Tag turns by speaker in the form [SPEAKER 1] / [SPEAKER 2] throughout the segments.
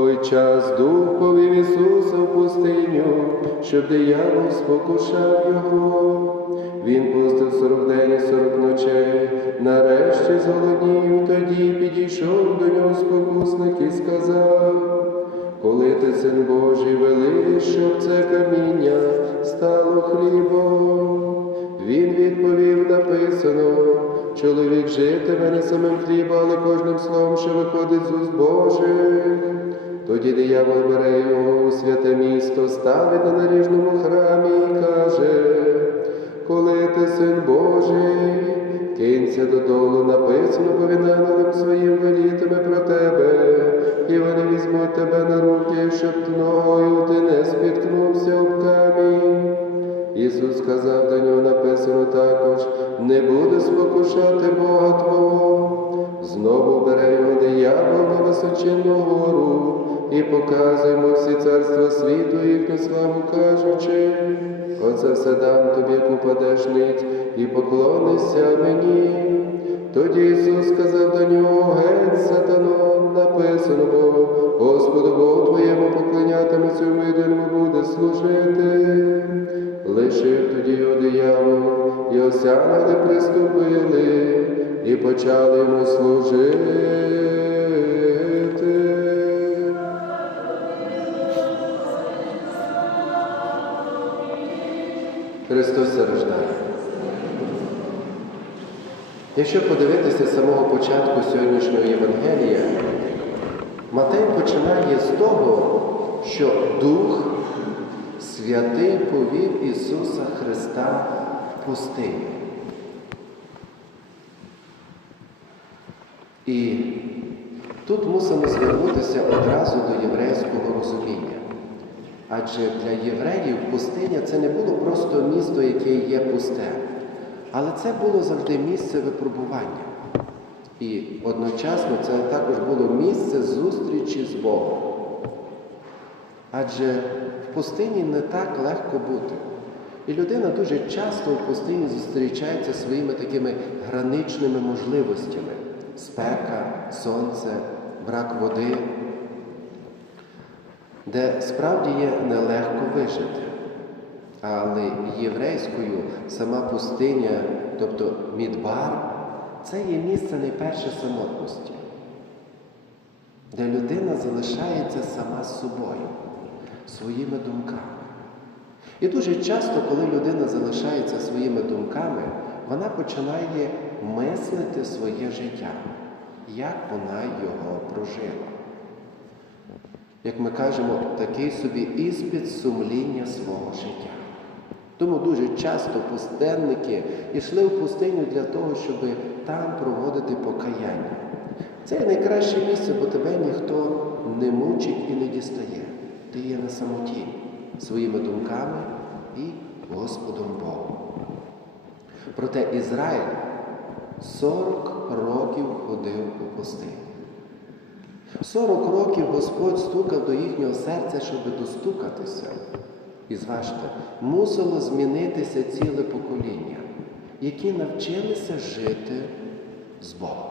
[SPEAKER 1] той час дух повів Ісуса в пустиню, щоб диявол спокушав його. Він пустив сорок день і сорок ночей, нарешті зголоднів, тоді підійшов до нього спокусник і сказав, коли ти син Божий вели, щоб це каміння стало хлібом. Він відповів написано, чоловік житиме не самим хлібом, але кожним словом, що виходить з уст Божих. Тоді диявол бере його у святе місто, ставить на наріжному храмі і каже, коли ти син Божий, кинься додолу, написано повинаним своїм велітиме про тебе, і вони візьмуть тебе на руки, щоб ногою ти не спіткнувся об камінь. Ісус сказав до нього, написано також, не буде спокушати Бога Твого. Знову бере його диявол на височинну гору і показує йому всі царства світу їхню славу, кажучи, оце все дам тобі, як упадеш ниць, і поклонишся мені. Тоді Ісус сказав до нього, геть, сатано, написано, бо Господу Богу твоєму поклонятимуся, йому єдиному буде служити. Лишив тоді його диявол, і осяняли приступили, і почали йому служити. Христос рождає. Якщо подивитися з самого початку сьогоднішнього Євангелія, Матей починає з того, що Дух Святий повів Ісуса Христа в пустиню. І тут мусимо звернутися одразу до єврейського розуміння. Адже для євреїв пустиня це не було просто місто, яке є пусте, але це було завжди місце випробування. І одночасно це також було місце зустрічі з Богом. Адже в пустині не так легко бути. І людина дуже часто в пустині зустрічається своїми такими граничними можливостями: спека, сонце, брак води, де справді є нелегко вижити. Але єврейською сама пустиня, тобто Мідбар, це є місце найперше самотності, де людина залишається сама з собою, своїми думками. І дуже часто, коли людина залишається своїми думками, вона починає мислити своє життя, як вона його прожила. Як ми кажемо, такий собі іспит сумління свого життя. Тому дуже часто пустенники йшли в пустиню для того, щоб там проводити покаяння. Це найкраще місце, бо тебе ніхто не мучить і не дістає. Ти є на самоті своїми думками і Господом Богом. Проте Ізраїль 40 років ходив у пустині. 40 років Господь стукав до їхнього серця, щоб достукатися. І зважте, мусило змінитися ціле покоління, які навчилися жити з Богом.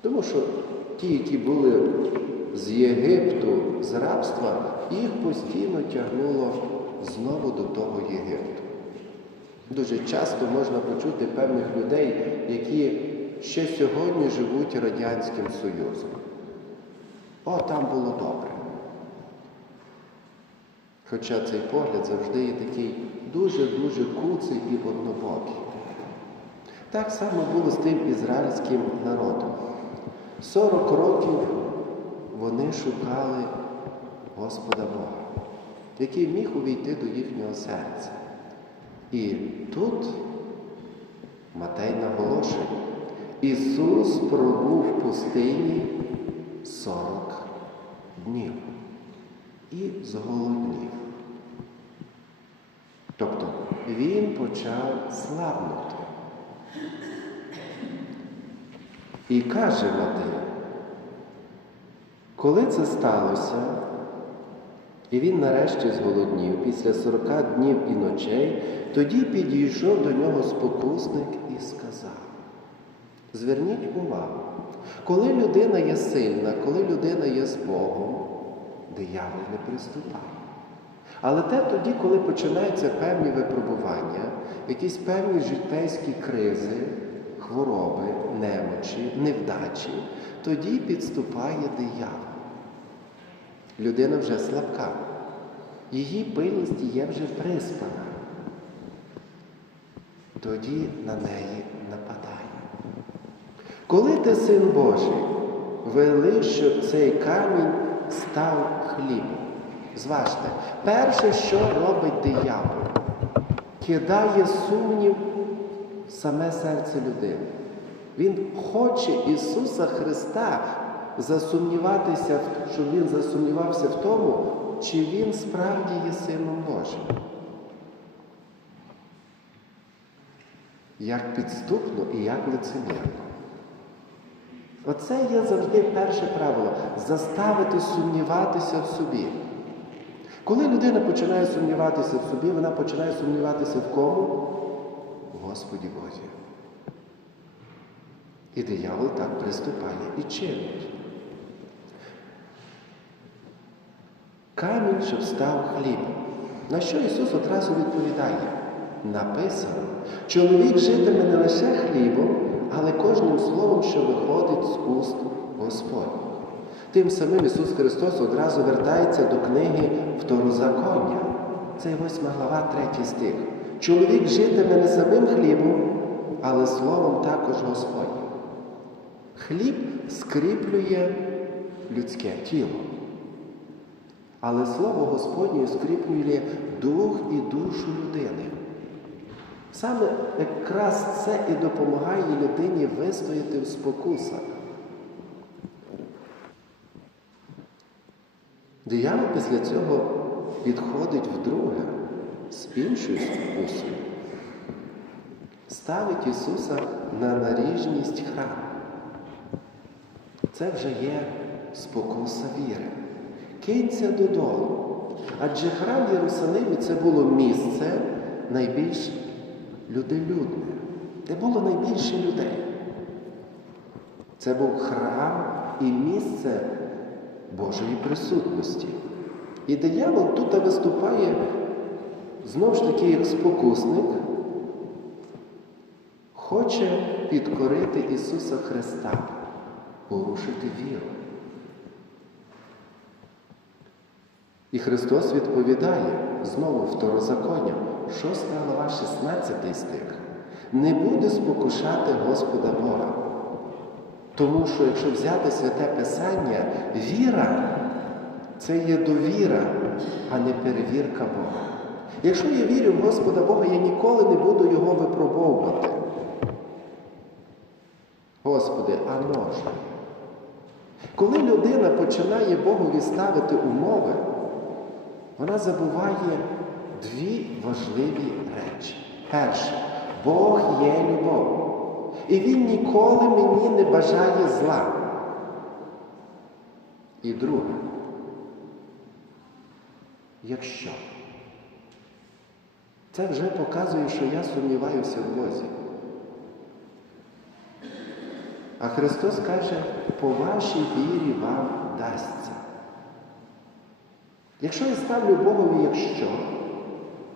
[SPEAKER 1] Тому що ті, які були з Єгипту, з рабства, їх постійно тягнуло знову до того Єгипту. Дуже часто можна почути певних людей, які ще сьогодні живуть Радянським Союзом. О, там було добре. Хоча цей погляд завжди є такий дуже-дуже куций і однобокий. Так само було з тим ізраїльським народом. 40 років вони шукали Господа Бога, який міг увійти до їхнього серця. І тут Матей наголошує, Ісус пробув в пустині 40 днів і зголоднів. Тобто він почав слабнути. І каже Матей, коли це сталося, і він нарешті зголоднів після 40 днів і ночей, тоді підійшов до нього спокусник і сказав, Зверніть увагу. Коли людина є сильна, коли людина є з Богом, диявол не приступає. Але те тоді, коли починаються певні випробування, якісь певні життєйські кризи, хвороби, немочі, невдачі, тоді підступає диявол. Людина вже слабка, її пильність є вже приспана. Тоді на неї нападає. Коли ти син Божий, вели, щоб цей камінь став хлібом. Зважте, перше, що робить диявол, кидає сумнів в саме серце людини. Він хоче Ісуса Христа засумніватися, щоб Він засумнівався в тому, чи Він справді є Сином Божим. Як підступно і як лицемірно. Оце є завжди перше правило заставити сумніватися в собі. Коли людина починає сумніватися в собі, вона починає сумніватися в кому? В Господі Бозі. І диявол так приступає і чинить. Камінь, щоб став хлібом. На що Ісус одразу відповідає? Написано, чоловік житиме не лише хлібом, але кожним словом, що виходить з уст Господніх. Тим самим Ісус Христос одразу вертається до книги Второзаконня. Це 8 глава, 3 стих. Чоловік житиме не самим хлібом, але словом також Господнім. Хліб скріплює людське тіло. Але слово Господнє скріплює дух і душу людини. Саме якраз це і допомагає людині вистояти в спокусах. Диявол після цього підходить вдруге з іншою спокусою. Ставить Ісуса на наріжність храму. Це вже є спокуса віри. Кинься додолу. Адже храм в Єрусалимі це було місце найбільш люделюдне, де було найбільше людей. Це був храм і місце Божої присутності. І диявол тут виступає знову ж таки як спокусник, хоче підкорити Ісуса Христа, порушити віру. І Христос відповідає знову второзаконня, 6 глава, 16 стих. Не буде спокушати Господа Бога. Тому що якщо взяти святе Писання, віра це є довіра, а не перевірка Бога. Якщо я вірю в Господа Бога, я ніколи не буду його випробовувати. Господи, а може? Коли людина починає Богові ставити умови, вона забуває дві важливі речі. Перше, Бог є любов. І Він ніколи мені не бажає зла. І друге, якщо це вже показує, що я сумніваюся в Бозі. А Христос каже, по вашій вірі вам дасться. Якщо я ставлю Богові якщо,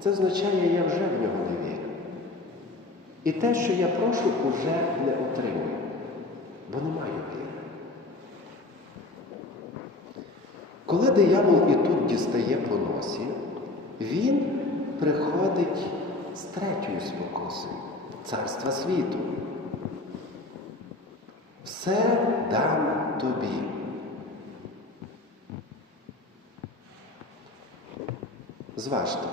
[SPEAKER 1] це означає, я вже в нього не вірю. І те, що я прошу, уже не отримую, бо не маю віри. Коли диявол і тут дістає по носі, він приходить з третьою спокусою царства світу. Все дам тобі. Зважте,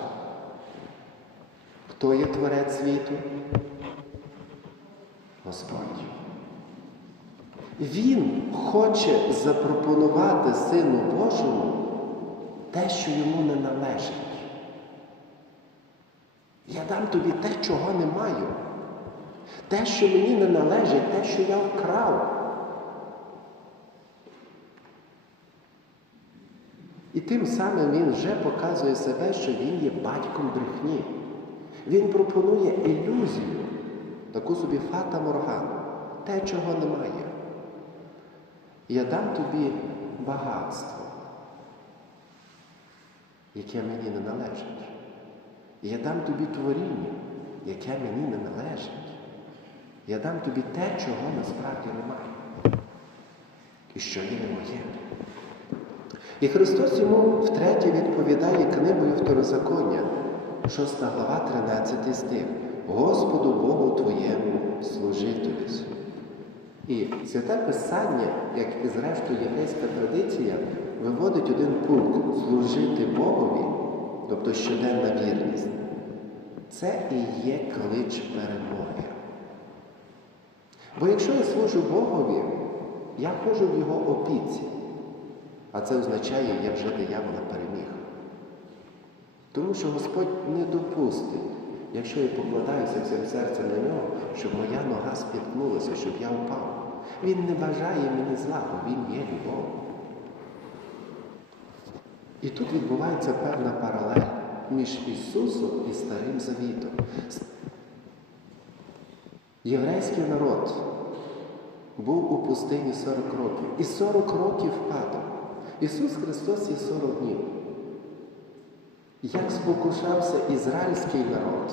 [SPEAKER 1] хто є творець світу? Господь. Він хоче запропонувати Сину Божому те, що йому не належить. Я дам тобі те, чого не маю. Те, що мені не належить, те, що я вкрав. І тим самим він вже показує себе, що він є батьком брехні. Він пропонує ілюзію, таку собі фата Моргану. те, чого немає. Я дам тобі багатство, яке мені не належить. Я дам тобі творіння, яке мені не належить. Я дам тобі те, чого насправді немає. І що є не моє. І Христос йому втретє відповідає книгою Второзаконня, 6 глава, 13 стих. Господу Богу твоєму служитимеш. І святе Писання, як і зрештою єврейська традиція, виводить один пункт служити Богові, тобто щоденна вірність. Це і є клич перемоги. Бо якщо я служу Богові, я ходжу в Його опіці. А це означає, я вже диявола переміг. Тому що Господь не допустить, якщо я покладаюся всім серцем на нього, щоб моя нога спіткнулася, щоб я впав. Він не бажає мені зла, бо він є любов. І тут відбувається певна паралель між Ісусом і Старим Завітом. Єврейський народ був у пустині 40 років. І 40 років падав. Ісус Христос є 40 днів. Як спокушався ізраїльський народ,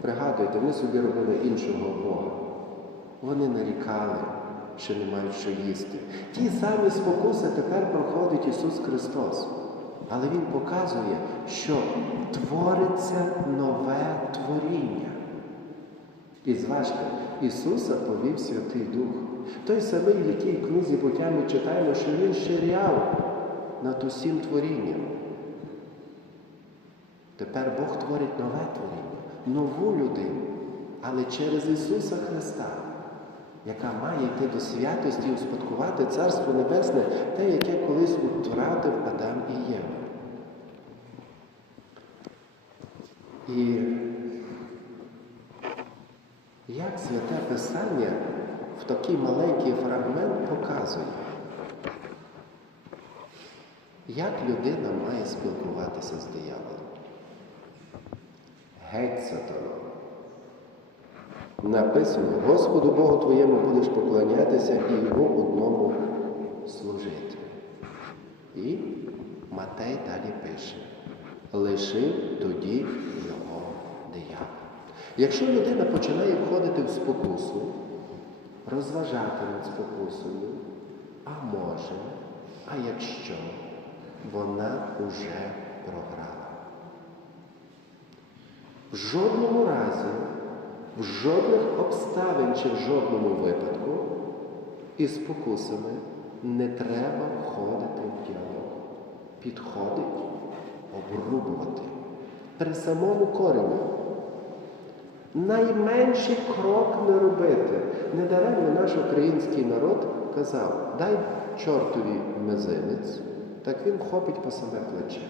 [SPEAKER 1] пригадуйте, вони собі робили іншого Бога. Вони нарікали, що не мають що їсти. Ті самі спокуси тепер проходить Ісус Христос. Але Він показує, що твориться нове творіння. І зважте, Ісуса повів Святий Дух. Той самий, в якій книзі буття ми читаємо, що Він ширяв над усім творінням. Тепер Бог творить нове творіння, нову людину, але через Ісуса Христа, яка має йти до святості і успадкувати Царство Небесне, те, яке колись втратив Адам і Єва. І святе Писання в такий маленький фрагмент показує, як людина має спілкуватися з дияволом. Геть сатана. Написано, Господу Богу твоєму будеш поклонятися і йому одному служити. І Матей далі пише, лишив тоді його диявол. Якщо людина починає входити в спокусу, розважати над спокусою, а може, а якщо вона уже програла. В жодному разі, в жодних обставин чи в жодному випадку із спокусами не треба входити в діалог. Підходить, обрубувати. При самому корені. Найменший крок не робити. Недаремно наш український народ казав, дай чортові мизинець, так він хопить по саме плече.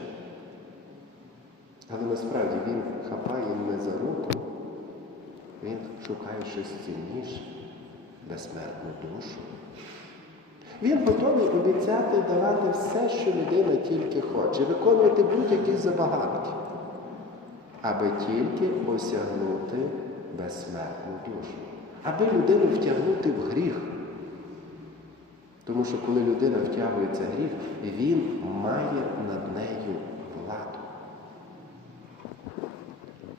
[SPEAKER 1] Але насправді він хапає не за руку, він шукає щось цінніше, безсмертну душу. Він готовий обіцяти давати все, що людина тільки хоче, виконувати будь-які забаганки, аби тільки осягнути безсмертну душу, аби людину втягнути в гріх. Тому що коли людина втягується в гріх, він має над нею владу.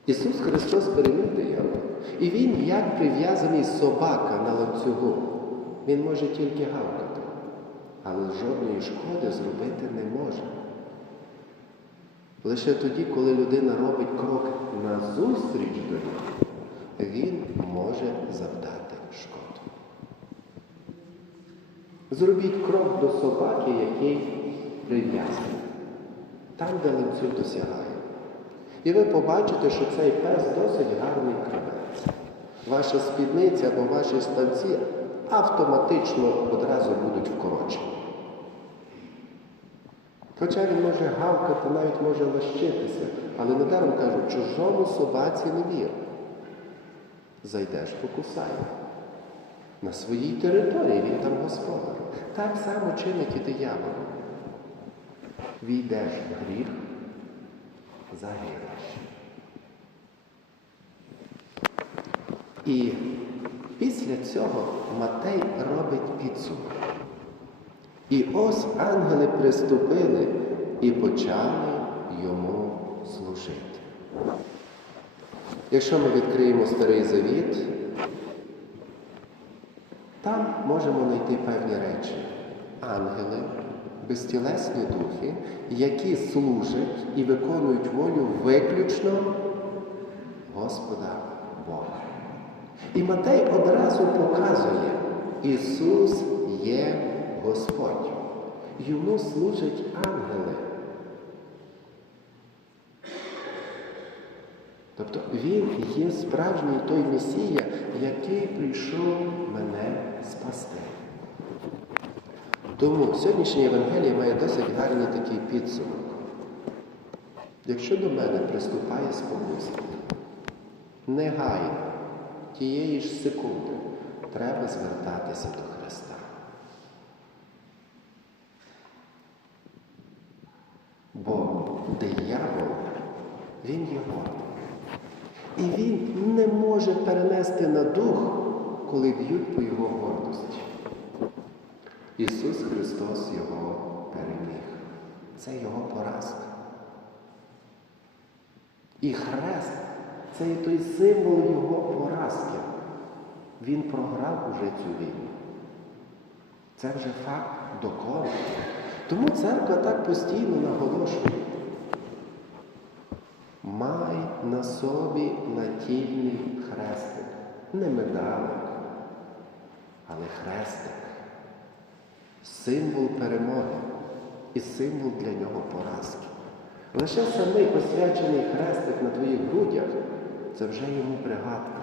[SPEAKER 1] Ісус Христос переміг диявола. І Він, як прив'язаний собака на ланцюгу, Він може тільки гавкати, але жодної шкоди зробити не може. Лише тоді, коли людина робить крок назустріч до нього, він може завдати шкоду. Зробіть крок до собаки, який прив'язаний, там, де ланцюг досягає. І ви побачите, що цей пес досить гарний кравець. Ваша спідниця або ваші станці автоматично одразу будуть вкорочені. Хоча він може гавкати, навіть може лащитися, але недаром кажуть, чужому собаці не вір. Зайдеш, покусай. На своїй території він там господар. Так само чинить і диявол. Війдеш в гріх, загинеш. І після цього Матей робить підсумок. І ось ангели приступили і почали йому служити. Якщо ми відкриємо Старий Завіт, там можемо знайти певні речі. Ангели, безтілесні духи, які служать і виконують волю виключно Господа Бога. І Матей одразу показує, Ісус є Господь. Йому служать ангели. Тобто Він є справжній той Месія, який прийшов мене спасти. Тому сьогоднішнє Євангеліє має досить гарний такий підсумок. Якщо до мене приступає спокусник, негайно, тієї ж секунди треба звертатися до Христа. Бо диявол, він гордий. І він не може перенести на дух, коли б'ють по його гордості. Ісус Христос його переміг. Це його поразка. І хрест це і той символ його поразки. Він програв уже цю війну. Це вже факт доконаний. Тому церква так постійно наголошує. Май на собі натільний хрестик. Не медалик, але хрестик. Символ перемоги і символ для нього поразки. Лише самий посвячений хрестик на твоїх грудях це вже йому пригадка.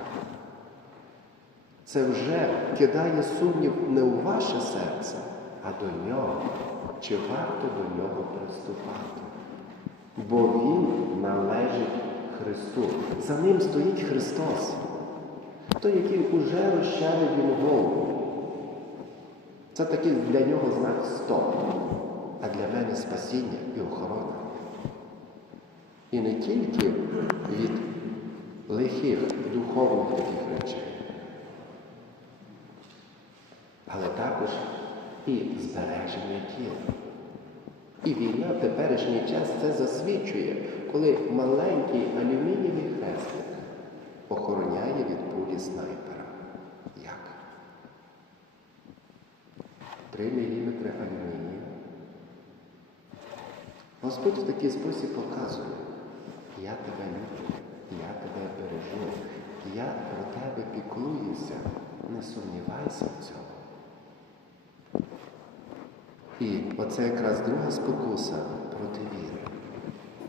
[SPEAKER 1] Це вже кидає сумнів не у ваше серце, а до нього. Чи варто до нього приступати? Бо Він належить Христу. За ним стоїть Христос, той, який уже розчавив йому голову. Це такий для нього знак стоп, а для мене спасіння і охорона. І не тільки від лихих духовних таких речей, але також і збереження тіла. І війна в теперішній час це засвідчує, коли маленький алюмінієвий хрестик охороняє від пулі снайпера. Як? Три міліметри алюмінію. Господь в такий спосіб показує, я тебе люблю, я тебе бережу, я про тебе піклуюся, не сумнівайся в цьому. І оце якраз друга спокуса проти віри.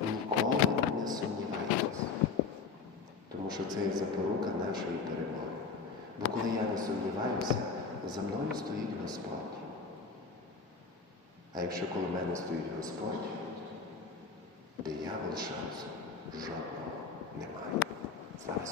[SPEAKER 1] Ніколи не сумнівайтесь, тому що це є запорука нашої перемоги. Бо коли я не сумніваюся, за мною стоїть Господь. А якщо коло мене стоїть Господь, диявол шансу жодного немає. Слава!